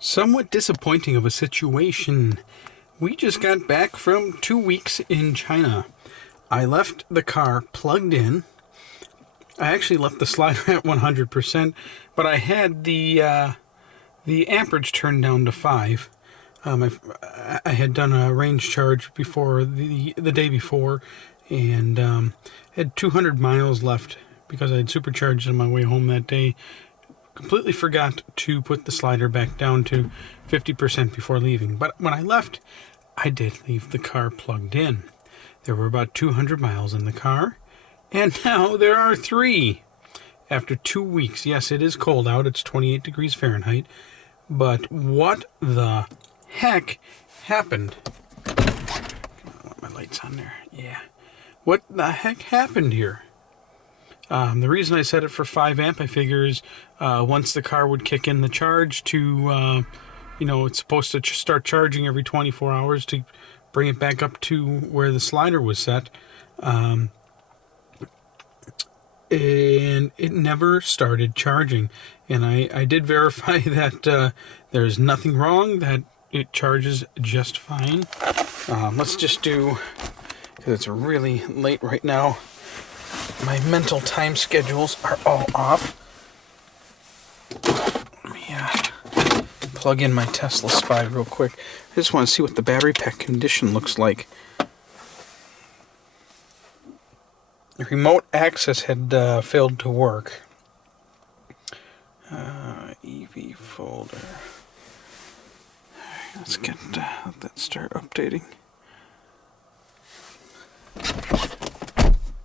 Somewhat disappointing of a situation. We just got back from 2 weeks in China. I left the car plugged in. I actually left the slider at 100%, but I had the amperage turned down to 5. I had done a range charge before the day before, and had 200 miles left because I had supercharged on my way home that day. Completely forgot to put the slider back down to 50% before leaving. But when I left, I did leave the car plugged in. There were about 200 miles in the car, and now there are 3. After 2 weeks, yes, it is cold out. It's 28 degrees Fahrenheit. But what the heck happened? I want my lights on there. Yeah. What the heck happened here? The reason I set it for 5 amp, I figure, is once the car would kick in the charge to, it's supposed to start charging every 24 hours to bring it back up to where the slider was set. And it never started charging. And I did verify that there's nothing wrong, that it charges just fine. Let's just do, because it's really late right now, my mental time schedules are all off. Let me plug in my Tesla Spy real quick. I just want to see what the battery pack condition looks like. The remote access had failed to work. EV folder. Let's let that start updating.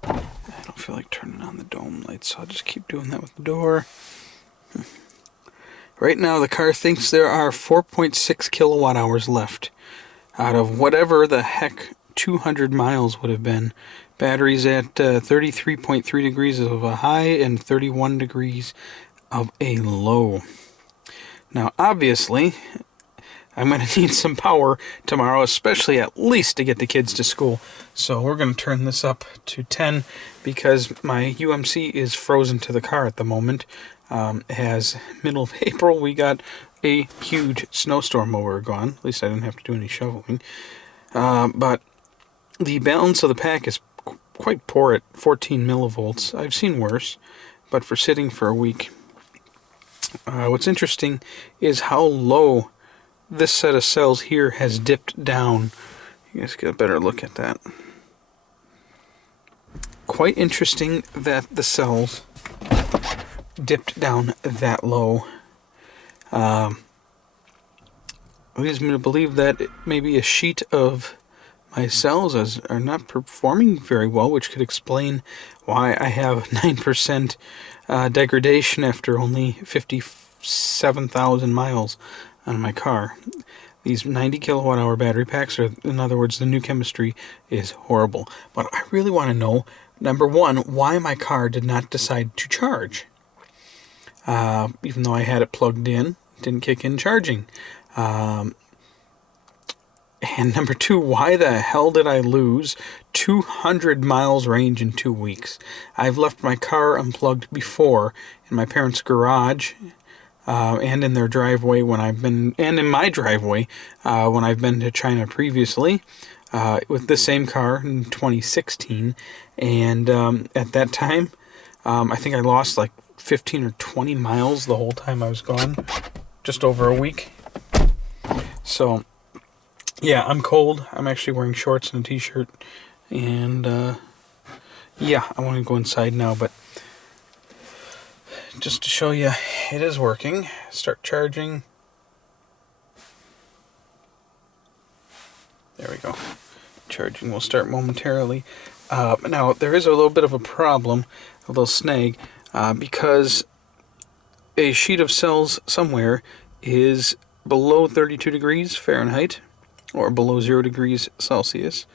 I don't feel like turning on the dome lights, so I'll just keep doing that with the door. Right now, the car thinks there are 4.6 kilowatt hours left out of whatever the heck 200 miles would have been. Battery's at 33.3 degrees of a high and 31 degrees of a low. Now, obviously, I'm going to need some power tomorrow, especially at least to get the kids to school. So we're going to turn this up to 10 because my UMC is frozen to the car at the moment. As middle of April, we got a huge snowstorm while we were gone. At least I didn't have to do any shoveling. But the balance of the pack is quite poor at 14 millivolts. I've seen worse, but for sitting for a week. What's interesting is how low this set of cells here has dipped down. You guys get a better look at that. Quite interesting that the cells dipped down that low. Leads me to believe that maybe a sheet of my cells are not performing very well, which could explain why I have 9% degradation after only 57,000 miles on my car. These 90 kilowatt hour battery packs, or in other words, the new chemistry, is horrible. But I really want to know, number one, why my car did not decide to charge. Even though I had it plugged in, it didn't kick in charging. And number two, why the hell did I lose 200 miles range in 2 weeks? I've left my car unplugged before in my parents' garage, and in their driveway and in my driveway when I've been to China previously with the same car in 2016. And at that time, I think I lost like 15 or 20 miles the whole time I was gone, just over a week. So, yeah, I'm cold. I'm actually wearing shorts and a t-shirt. And, yeah, I want to go inside now, but just to show you, it is working. Start charging. There we go. Charging will start momentarily. Now, there is a little bit of a problem, a little snag, because a sheet of cells somewhere is below 32 degrees Fahrenheit, or below 0 degrees Celsius.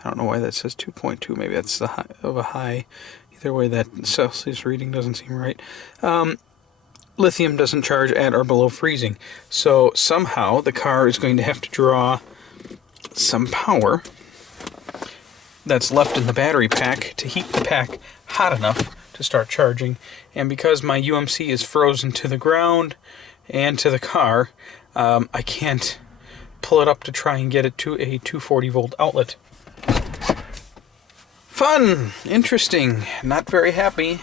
I don't know why that says 2.2. Maybe that's the high of a high. Either way, that Celsius reading doesn't seem right. Lithium doesn't charge at or below freezing. So somehow the car is going to have to draw some power that's left in the battery pack to heat the pack hot enough to start charging. And because my UMC is frozen to the ground and to the car, I can't pull it up to try and get it to a 240 volt outlet. Fun! Interesting. Not very happy.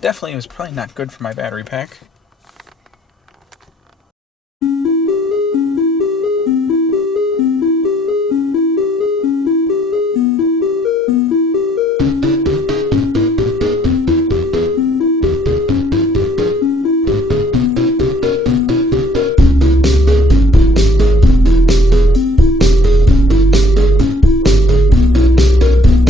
Definitely was probably not good for my battery pack.